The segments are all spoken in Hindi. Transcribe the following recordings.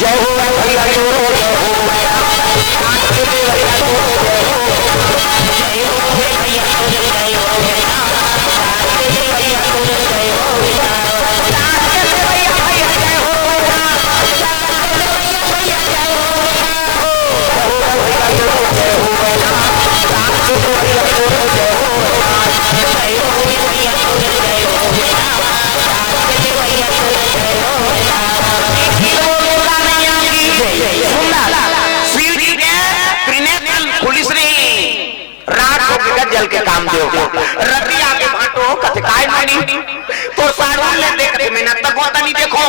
जय हो भैया जय हो जल के काम दे रति आगे बांटो कथकाय मानी तो सारू ले देख रे मेहनत तक होता नहीं देखो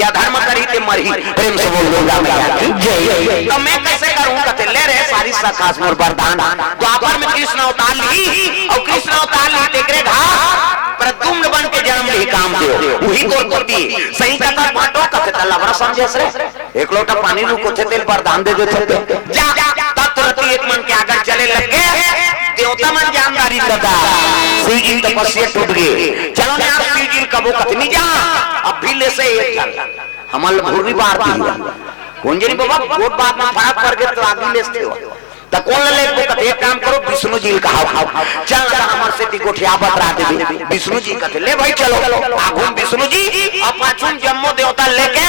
या धर्म करी ते मरी प्रेम से बोल दूंगा मैं जय तो मैं कैसे करूं कथे ले रे सारी सखास मोर वरदान द्वापर में कृष्ण अवतार ली और कृष्ण अवतार ली देख रे घा प्रद्युम्न बन के जन्म ली काम दे वही तोर कोती सही कथा बांटो कथे तला बड़ा समझे रे एक लोटा पानी नु कोथे तेल वरदान दे देते जा तत्वरति एक मन के आगे चले लगे देवता मन जानदारी दादा श्री जी तपस्या टूट गए चलो ना श्री जी कबो कतनी जा अब भी ले से एक हमल भूरी बार दी कुंजरी बाबा बहुत बात में फर्क पड़ गया तो आगे लेते हो तो कौन ले को कथे एक काम करो विष्णु जी का चल ना हमर से ती गोठिया बतरा दे विष्णु जी कथे ले भाई चलो आगुन विष्णु जी अब पाछुन जम्मो देवता लेके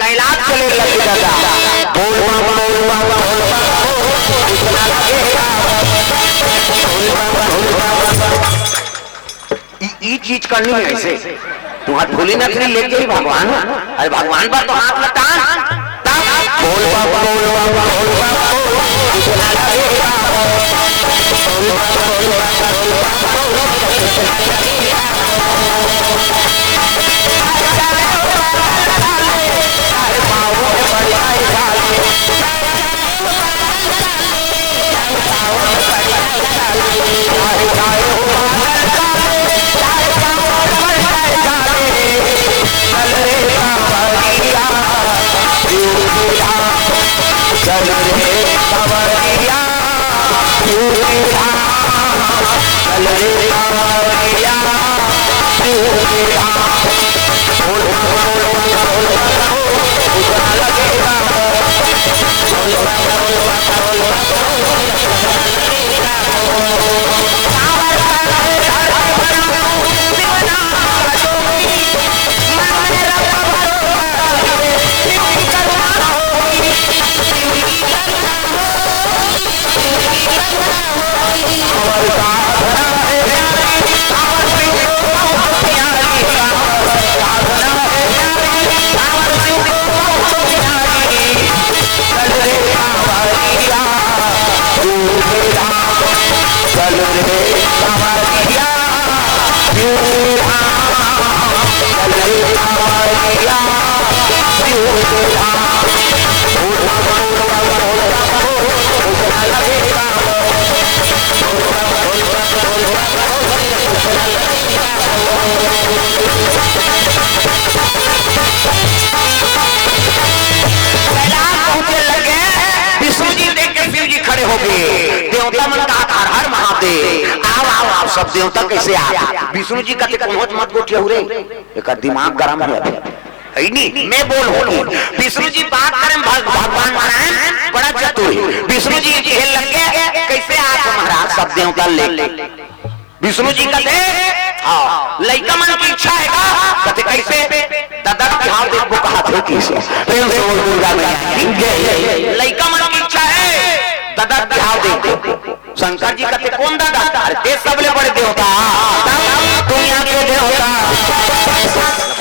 कैलाश चले लगे दादा बोल ये चीज करनी है ऐसे तुम्हारे भोली नथनी लेके ही भगवान अरे भगवान पर तो हाथ लटान बोल बाबा बोल बाबा बोल बाबा सब देवता कैसे आ विष्णु जी का पहुंच मत गोठिया रे एक दिमाग गरम है है नहीं मैं बोल हो विष्णु जी बात करें भगवान नारायण बड़ा चतुर विष्णु जी खेल लगे कैसे आ महाराज सब देवता ले विष्णु जी कहते हां लइका मन की इच्छा हैगा कहते कैसे दादा ध्यान दे वो कहा थे कैसे प्रेम से बोल दूंगा मैं लइका मन की इच्छा है दादा ध्यान दे शंकर जी कहते कौन दादा अरे ते सबले बड़े देवता दुनिया के देवता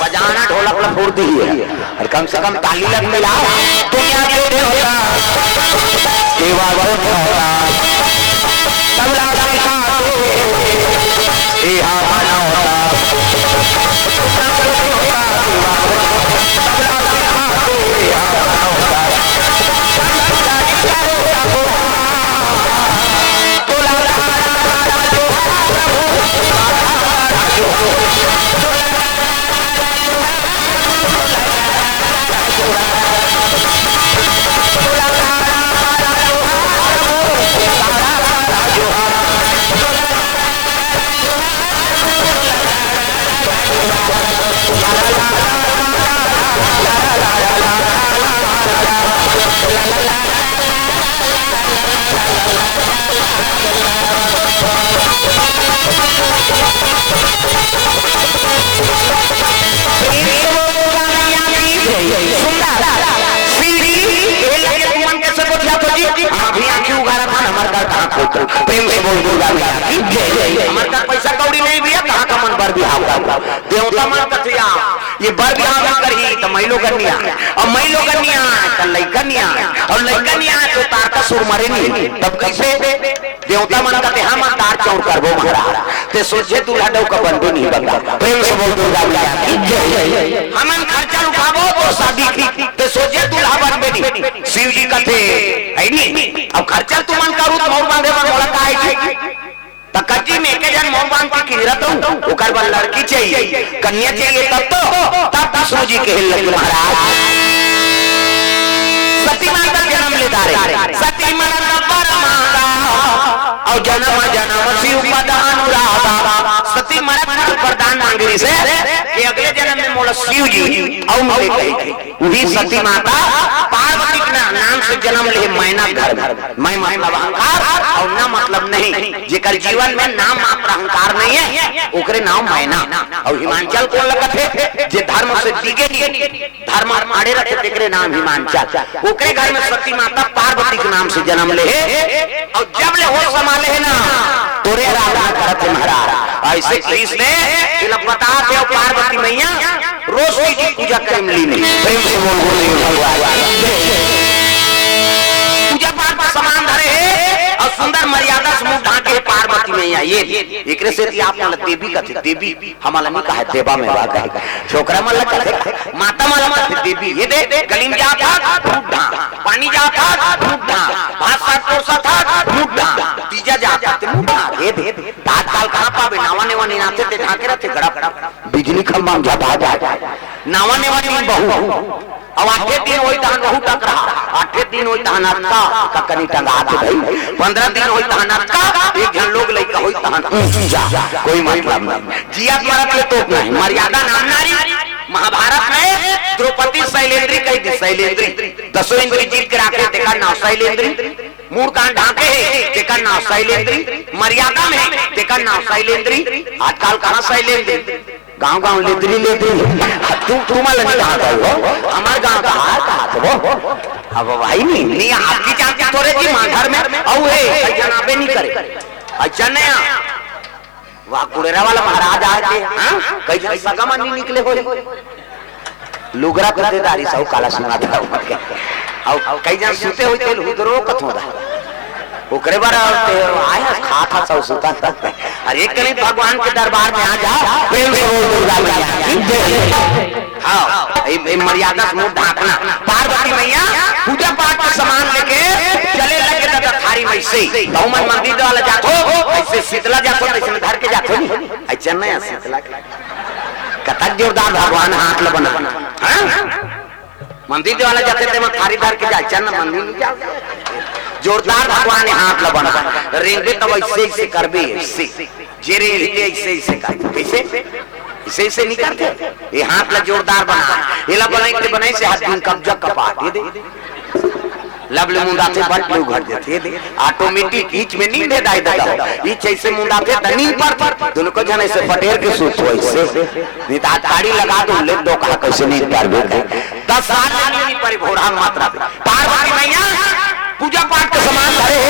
बजाना ढोलक ला फोड़ दी है और कम से कम ताली लग मिलाओ दुनिया के देवता देवा देवता तबला सिखा दे ए हा माना होता La la la प्रेम से बोल दुर्गा मैया की जय। हमारे का पैसा कौड़ी नहीं भैया, कहाँ का मन बर बिहाव देवता मन कथिया ये बर बिहाव करी तो महिलो कन्या और महिलो कन्या तो लइकन्या और लइकन्या तो तार का सुर मरे नहीं, तब कैसे देवता मन कहते हम तार चौड़ करबो महाराज ते सोचे तू लाडो का बंधु नहीं बता। प्रेम से बोल दुर्गा मैया की जय। हमन खर्चा उठाबो तो शादी की ते सोचे तू लावन बेटी शिव जी कथे है नहीं, अब खर्चा तू मन करू तो मोर बांधे पर बोला काहे की तकजी में के जन मोर बांध की किरत हूं ओकर बल लड़की चाहिए कन्या चाहिए तब विष्णु जी के हिल लगे महाराज सती माता जन्म ले दारे सती माता पर मांगा और जन्म जन्म शिव पद अनुराधा सती माता वरदान मांगे से कि अगले जन्म में मोला शिव जी और मिले कही वही सती माता पार्वती के नाम से जन्म ले मैना घर मैं मतलब अहंकार और ना मतलब नहीं जेकर जीवन में नाम मात्र अहंकार नहीं है ओकरे नाम मैना और हिमांचल कौन लगत है जे धर्म से टिके धर्म आड़े रखे तेरे नाम हिमांचल ओकरे घर में सती माता पार्वती के नाम से जन्म ले और जब ले हो संभाले है ना तोरे आराधना करत महाराज ऐसे कृष्ण ने बता दे पार्वती मैया रोज की पूजा करमली नहीं। प्रेम से बोल भगवान पूजा पाठ का समान धरे और सुंदर मर्यादा से मुंह ढाके पार्वती मैया ये एकरे से आप मतलब देवी का देवी हमारा नहीं कहा देवा में वाह कहे छोकरा मन लगा माता मन लगा देवी ये दे गली में जाता फूट ढा पानी जाता फूट ढा भात सात कोसा था फूट ढा तीजा जाता ते मुंह ढा ये दे दांत काल कहां पावे नावा नेवा नहीं नाते ते ढाके रहते गड़ा बिजली खंभा जा नावा नेवा नहीं बहु अब 8 दिन होई तहन बहुत टकरा 8 दिन होई तहन अटका का कनी टंगा दे भाई 15 दिन होई तहन अटका एक जन लोग लइका होई तहन जा कोई मतलब नहीं जिया मरत ले तो नहीं मर्यादा नाम नारी महाभारत में द्रौपदी शैलेंद्री कही थी शैलेंद्री 10 इंद्री जीत के रखे देखा नाम शैलेंद्री मूड कान ढाके देखा नाम शैलेंद्री मर्यादा में देखा नाम शैलेंद्री आजकल कहां शैलेंद्री गांव गांव लेदरी तू माल हमारे गांव का हार कहा वो अब भाई नहीं आपकी जान थोड़े जी मां घर में जनाबे नहीं करे अच्छा नया वाह कुड़ेरा वाला महाराज आए कई जन सगम नहीं निकले हो लुगरा कुदेदारी सब काला सुना था और कई जन सुते हुए तेल हुदरो कथोदा ओकरे बार आया खा था सब सुता था अरे एक कली भगवान के दरबार में आ जा प्रेम से बोल दुर्गा मैया की हां ए मर्यादा से मुंह ढाकना पार्वती मैया पूजा पाठ का सामान लेके चले लगे दादा थारी वैसे बहुमन मंदिर वाला जातो ऐसे शीतला जातो ऐसे धर के जातो ऐसे नहीं शीतला कतक जोरदार भगवान हाथ ल बना हां मंदिर वाला जाते थे मैं थारी धर के जा चन्न मंदिर में जा जोरदार भगवान ने हाथ ल बना रेंगे तब ऐसे करबे ऐसे जे रेंगे ऐसे कर कैसे ऐसे नहीं करते ये हाथ ला जोरदार बना ये ला बनाई से हाथ दिन कब्जा कपा ये दे लबले मुंडा से बट लोग घर देते दे ऑटोमेटिक ईच में नहीं दे दाई दादा ईच ऐसे मुंडा से तनी पर दोनों को जने से पटेर के सूत हो ऐसे नहीं तो ताड़ी लगा दो ले दो का कैसे नहीं कर दे 10 साल नहीं पर भोरा मात्रा पार्वती मैया पूजा पाठ का सामान धरे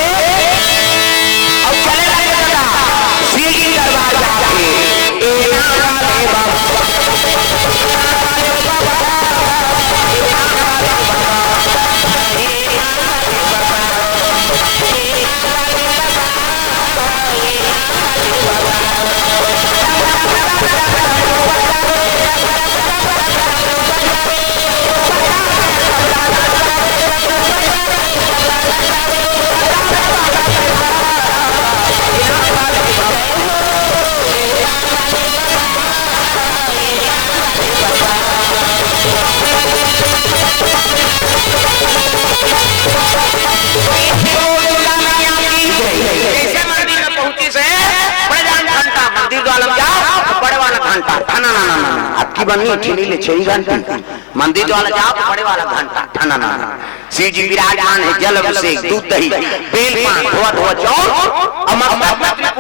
और चले लगे दादा सीधी दरबार जाके ए नारे बाबा बनी ठीनी ले 6 घंटे मंदिर वाला जाओ तो बड़े वाला घंटा ठना ना शिव जी विराजमान है जल अभिषेक दूध दही बेल पान धोआ धोआ चौर अमर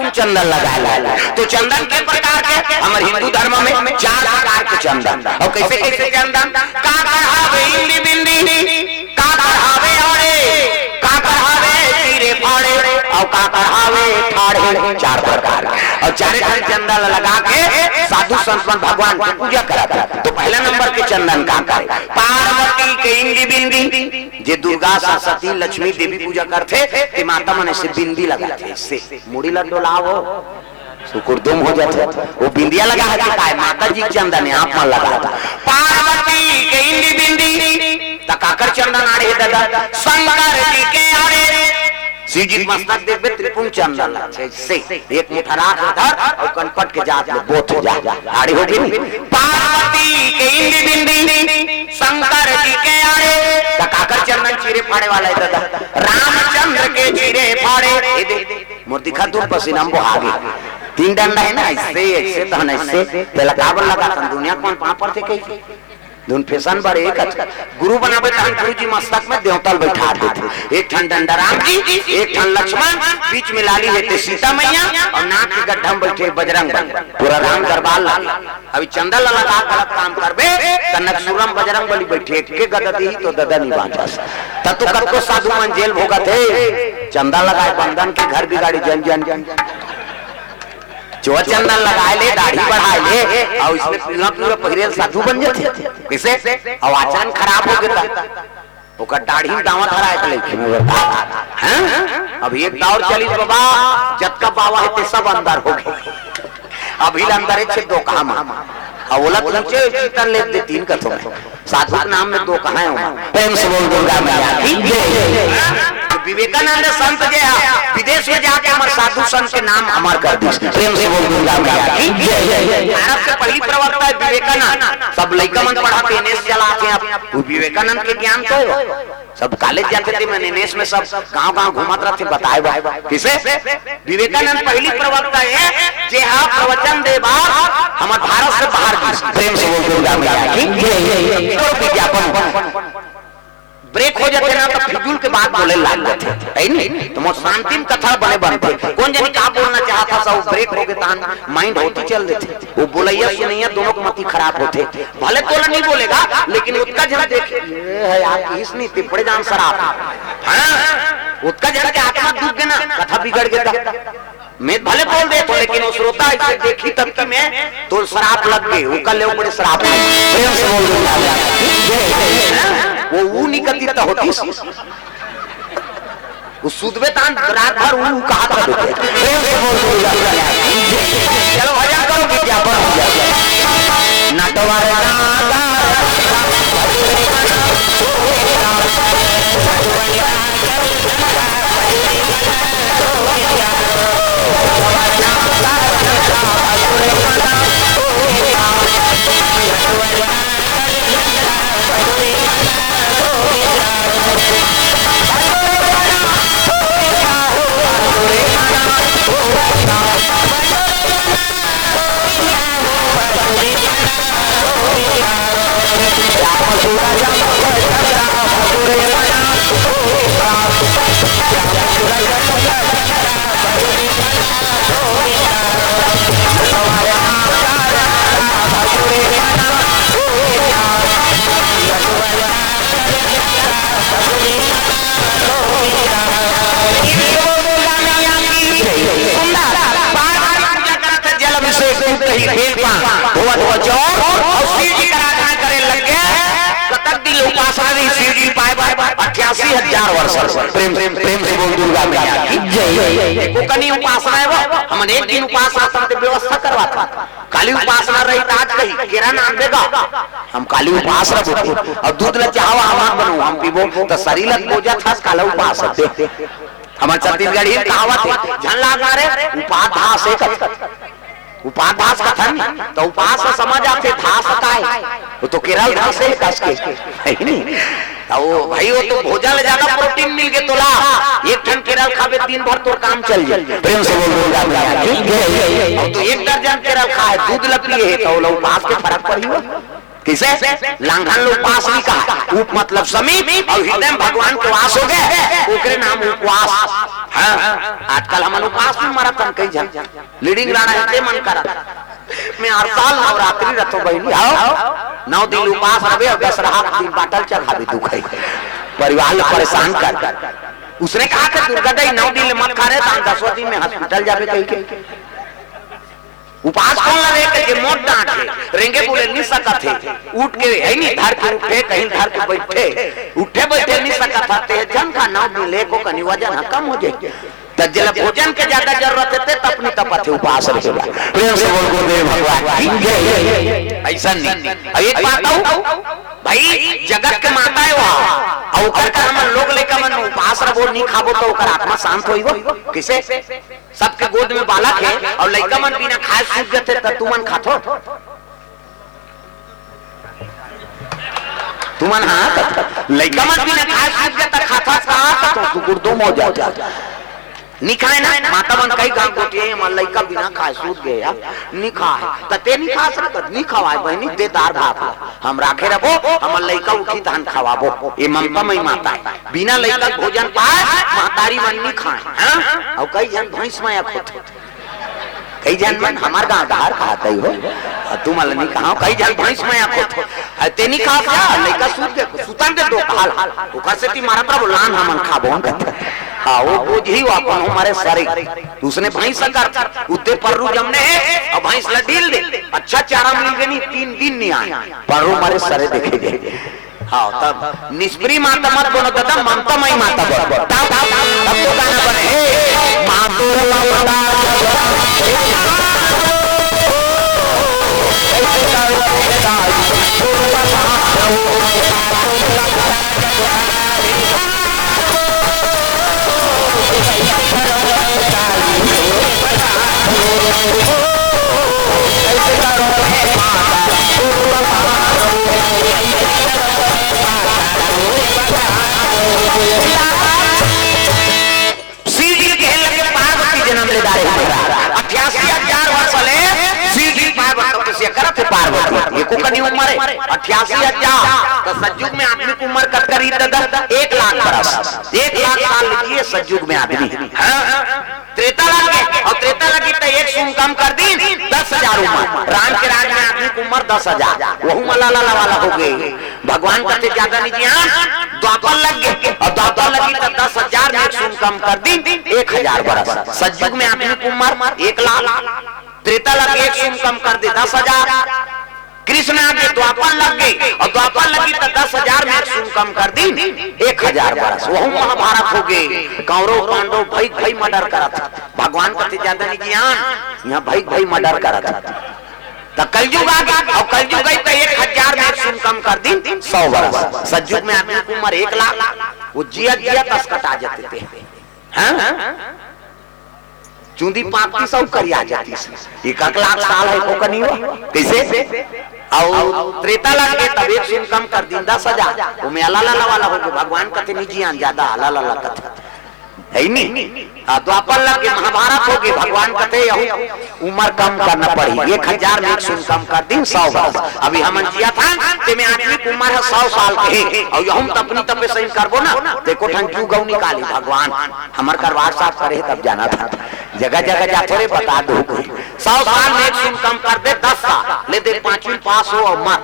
चंदन लगाया तो चंदन के प्रकार के हमारे हिंदू धर्म में 4 प्रकार के चंदन और कैसे कैसे चंदन का कहावे इंदी बिंदी का कहावे औरे का कहावे तीरे फाड़े और का कहावे ठाड़े 4 प्रकार और 4 चंदन लगा के साधु संत भगवान की पूजा कराता तो पहला नंबर के चंदन का करे पार्वती के इंदी बिंदी जे दुर्गा सरस्वती लक्ष्मी देवी पूजा करते ते माता मन से बिंदी लगाते इससे मुड़ी लडोलाओ शुक्र दुम हो जाते वो बिंदिया लगा है काय माता जी चंदन आप मन लगा पार्वती के इंदी बिंदी तकाकर चंदन आड़े दादा शंकर जी के आड़े शिव जी मस्तक देवे त्रिपुण चंदन से एक मुठा राख धर और कनपट के जात में बोथ हो जा आड़े हो गई पार्वती के इंदी बिंदी शंकर जी के आड़े तकाकर चंदन चीरे फाड़े वाला है दादा रामचंद्र के चीरे फाड़े मूर्ति खा दूर पसीना वो आगे 3 डंडा है ना ऐसे ऐसे तो ऐसे पहला काबल लगा था दुनिया कौन पापड़ थे कहीं दोन फैशन बड़े एक गुरु बनावे तो गुरु जी मस्तक में देवतल बैठा देते एक ठन डंडा राम जी एक ठन लक्ष्मण बीच में लाली रहते सीता मैया और नाक के गड्ढा में बैठे बजरंग पूरा राम दरबार लागे अभी चंदन लगा गलत काम करबे तनक सूरम बजरंग बली बैठे के गदा दी तो गदा नहीं बांधा तब तो कब को साधु मन जेल भोगत है चंदा लगाए बंधन के घर बिगाड़ी जन जन जो चंदन लगाए ले दाढ़ी बढ़ाए ले और इसमें पूरा पूरा पहिरेल साधु बन जाते किसे और आचरण खराब हो गया ओकर दाढ़ी में दावा धरा है लेकिन हैं अब एक दौर चली बाबा जत का बावा है ते सब अंदर हो गए अभी अंदर है 2 काम और बोला नीचे चीतन ले दे 3 कथों में साधु के नाम में 2 कहां है प्रेम से बोल दुर्गा मैया की जय विवेकानंद संत गया विदेश में जाके हमारे साधु संत के नाम अमर कर दी प्रेम से बोल दुर्गा मैया की जय भारत के पहली प्रवक्ता है विवेकानंद सब लड़का मन पढ़ाते एनएस चलाते हैं विवेकानंद के ज्ञान तो सब कॉलेज जाते थे मैंने एनएस में सब गांव-गांव घुमत रहते बताए भाई किसे विवेकानंद पहली प्रवक्ता है जे हां प्रवचन दे बात हमारे भारत से बाहर की प्रेम से बोल दुर्गा मैया की जय तो विज्ञापन ब्रेक हो जाते ना तो फिजूल के बाद बोले लाग जाते है नहीं तो मोर शांति में कथा बने बनते कौन जानी क्या बोलना चाहता सब ब्रेक हो गए तान माइंड होती चल देते वो बोलैया से नहीं है दोनों की मति खराब होते भले तोला नहीं बोलेगा लेकिन उसका जरा देखे ये है यार इस नहीं तिपड़े जान शराब हां उसका जरा के आत्मा डूब गया ना कथा बिगड़ गया मैं भले बोल दे तो लेकिन वो श्रोता इसे देखी तब की मैं तो शराब लग गई वो कल ले बड़े शराब प्रेम से बोल वो निकती तो होती वो सुधवे तान रात भर वो कहा था प्रेम से बोल चलो भजन करो विज्ञापन हो जाए नटवारा प्रेम से बोल दुर्गा मैया की जय वो कनी उपासना है वो हम एक दिन उपासना करते व्यवस्था करवाता काली उपासना रही आज कही केरा नाम देगा हम काली उपासना बोलते और दूध ल चाहवा हम बनू हम पीबो तो शरीर पूजा था काला उपासना दे हमारे छत्तीसगढ़ ही कहावत है झन लगा रे उपाधास एक उपाधास कथन तो उपास समझ आते धास का है वो तो केरल धान से कस के है नहीं। वो भाई वो तो भोजन ज्यादा प्रोटीन मिल के तोला एक टन केरल खावे दिन भर तो काम चल जाए। प्रेम से बोल दूंगा ठीक है। अब तो एक दर्जन केरल खाए दूध लपली है तो लोग पास के फर्क पड़ी हो किसे लांघन लोग पास नहीं कहा उप मतलब समीप और हृदय में भगवान के वास हो गए ओकरे नाम उपवास। हाँ आजकल हम उपवास में मारा कई जन लीडिंग लाना है मन करा मैं हर साल नवरात्रि रखो बहनी आओ 9 दिन उपास रहे और 10 रात दिन बाटल चढ़ा भी दुख है परिवार परेशान कर। उसने कहा कि दुर्गा 9 दिन मत खा रहे 10 दिन में हॉस्पिटल जावे कहीं के उपास कौन लगे कि मोट डांट है रेंगे बोले नहीं सकत थे उठ के है नहीं धर के उठे कहीं धर के बैठे उठे बैठे नहीं सकत थे जन का 9 दिन ले को कनी वजन कम हो जाए तजल भोजन के ज्यादा जरूरत है तपनी तपत उपास रहेगा। प्रेम से बोल गुरुदेव भगवान ऐसा नहीं। एक बात आऊ भाई जगत के माता है वहां और ओकर का हम लोग लेकर मन उपास रहो नहीं खाबो तो ओकर आत्मा शांत होइबो किसे सबके गोद में बालक है और लइका मन बिना खाए सूत जते त तुमन खाथो तुमन हां लइका मन बिना खाए सूत जते खाता का तो तू गुर्दोम हो जा नहीं खाए ना माता मन कई गांव गोटिए मन लइका बिना खाए सूत गए यार नहीं खाए तते नहीं खा सकत नहीं खवाए बहनी दे दार भात हम राखे रखो हम लइका उठी धान खवाबो ये ममता मई माता है बिना लइका भोजन पाए मातारी मन नहीं खाए। हां और कई जन भैंस माया खोते कई जन मन हमार गांव धार खाते हो तुम अल नहीं कहा कई जन भैंस माया खोते ते नहीं खा क्या लइका सूत के सुतन दे दो हाल ओकर से ती मारा तर लान हमन खाबो कहते हाँ वो बुझी अपन हमारे सारे उसने भैंस कर उते पर्रू जमने और भैंस लडील दे अच्छा चारा मिल गई नहीं 3 दिन नहीं आए पर्रू हमारे सारे देखे गए। हाँ तब निष्प्री माता मत बोलो दादा ममता मई माता बोलो तब तो गाना बने मातो पार्वती को कनी उम्र है 88,000 तो सतयुग में आदमी की उम्र कट करी 1 लाख बरस 1 लाख साल लिखिए सतयुग में आदमी त्रेता लगे और त्रेता लगी तो 1 शून्य कम कर दी 10,000 उम्र राम के राज में आदमी की उम्र 10,000 वही मलाला वाला हो गए भगवान कहते ज्यादा नहीं जी द्वापर लग गए और द्वापर लगी तो 10,000 में 1 शून्य कम कर दी 1,000 बरस सतयुग में आदमी की उम्र 1 लाख त्रेता लगे 1 शून्य कम कर दे 10,000 कृष्ण आगे द्वापर लग गई और द्वापर लगी तो 10,000 में 1 शून्य कम कर दी 1,000 बरस वह महाभारत हो गए कौरव पांडव भाई भाई मर्डर करा था भगवान कहते ज्यादा नहीं ज्ञान यहाँ भाई भाई मर्डर करा था तो कलयुग आ गया और कलयुग गई तो 1,000 में 1 शून्य कम कर दी 100 बरस सतयुग में आदमी की उम्र 1 लाख वो जिया जिया 10 कटा जाते थे। हाँ चूंदी पापी सब करिया जाती 1 लाख साल है को नहीं हुआ कैसे और त्रेता लगे तब 1 शून्य कम कर दी 10,000 वो में अला वाला हो गए भगवान कहते नहीं जियान ज्यादा अला कहते है नहीं द्वापर लगे महाभारत हो गए भगवान कहते उम्र कम करना पड़ी 1,000 में 1 शून्य कम कर दी 100 बरस अभी हम जिया था ते में आदमी की उम्र है 100 साल के और हम अपनी तपे सही करबो ना देखो ठन क्यों गौ निकाली भगवान हमार करवार साफ करे तब जाना था जगह जगह जा थोड़े बता दो 100 साल में 1 शून्य कम कर दे 10 साल ले दे 5वीं पास हो और मत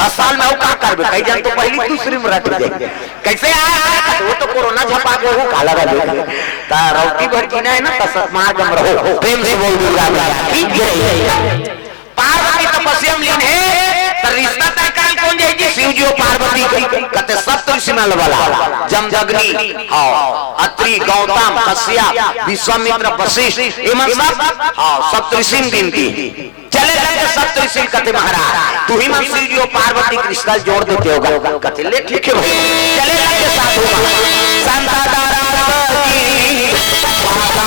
10 साल में वो क्या करबे कई जन तो पहली दूसरी में रट गए कैसे आया वो तो कोरोना झपा के वो काला रह ता रोटी भर जीना है ना तसत मार्गम रहो प्रेम से बोल दूंगा पार्वती तपस्या में लीन है तो रिश्ता तय कर कौन जाएगी शिव जी और पार्वती कहते सप्तऋषि में वाला जमदग्नि हां अत्रि गौतम कश्यप विश्वामित्र वशिष्ठ एवं सब हां सप्तऋषि दिन की चले जाते सप्तऋषि कहते महाराज तू ही मन शिव जी और पार्वती क्रिस्टल जोड़ देते होगा कहते ले ठीक है चले जाते साधु संता दारा की माता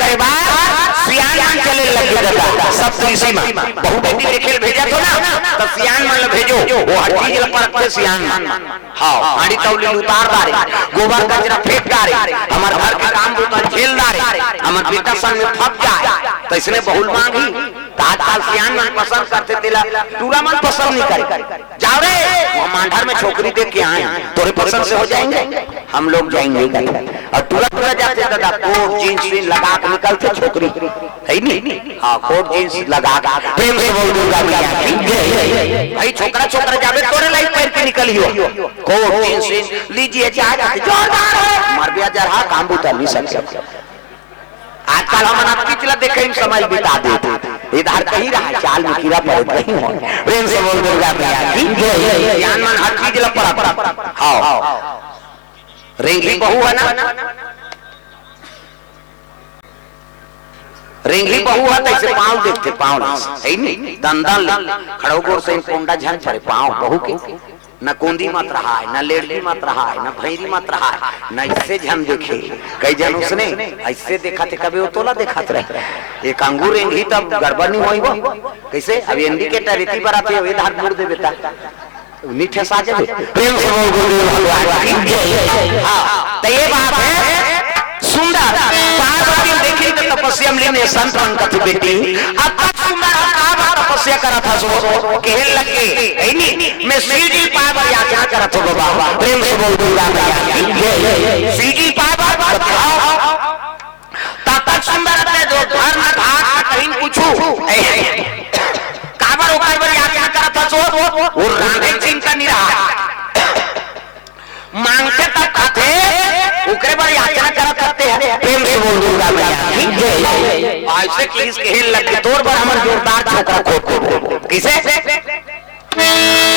करे बाद सियान मान चले लगे दादा सब कृषि में बहु बेटी के खेल भेजा तो ना तो सियान मान भेजो वो हर चीज पर रखते सियान हां आड़ी तौली उतार दारे गोबर कचरा फेंक दारे हमार घर के काम तो खेल दारे हमार बेटा संग में फप जाए तो इसने बहुल मांगी आजकल सियान मन पसंद करते दिला टूरा मन पसंद नहीं करे जाओ रे वो मांडर में छोकरी देख के आए तोरे पसंद से हो जाएंगे हम लोग जाएंगे और टूरा टूरा जाते दादा कोट जींस लगा के निकलते छोकरी है नहीं हां कोट जींस लगा प्रेम से बोल दूंगा भाई छोकरा छोकरा जावे तोरे लाइफ पैर के निकलियो कोट जींस लीजिए चाहे जोरदार मर गया जरा काम बुता नहीं सकते आजकल हम पिछला देखे इन समय बिता देते इधर कहीं रहा चाल में कीड़ा पड़े कहीं हो प्रेम से बोल दुर्गा मैया की जय ज्ञान मन हर चीज ला पड़ा हां रेंगली बहू है ना रेंगली बहू है तैसे पांव देखते पांव है नहीं दंदन खड़ोगोर से कोंडा झन चढ़े पांव बहू के न कोंदी मत रहा है न लेडली मत रहा है न भैरी मत रहा है न इससे झन देखे कई जन उसने ऐसे देखा थे कभी वो तोला देखा रहे एक अंगूर रेंगी तब गड़बड़ नहीं हुई वो कैसे अब इंडिकेटर रीति पर आते हुए धार मुड़ दे बेटा मीठे साजे प्रेम से बोल भगवान हां तो ये बात है सुंदर पार्वती देखी तो तपस्या में लेने संतन का थी बेटी अब सुंदर तपस्या करा था सो कहने लगे है नहीं मैं सीजी पावर या क्या करा था बाबा प्रेम से बोल दूंगा मैं सीजी पावर तब सुंदर ने जो धर्म घाट कहीं पूछू काबर उकार या क्या करा था सो वो राधे चिंता नहीं रहा मांगते तब खाते उकरे पर याचना करा करते हैं प्रेम से बोल दूंगा मैं ऐसे किस कहने लगे तोर पर हमर जोरदार छोकरा खो किसे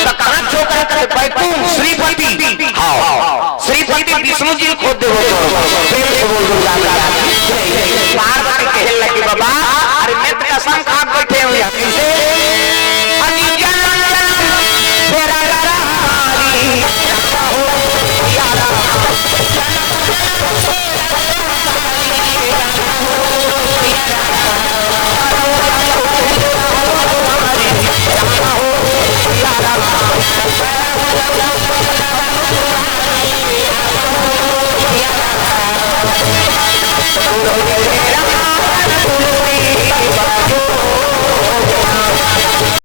तो कहां छोकरा करे बैकुंठ श्रीपति हां श्रीपति विष्णु जी खोद दे प्रेम से बोल दूंगा मैं पार्वती कहने लगी बाबा अरे मैं तो कसम खा बैठे हूं किसे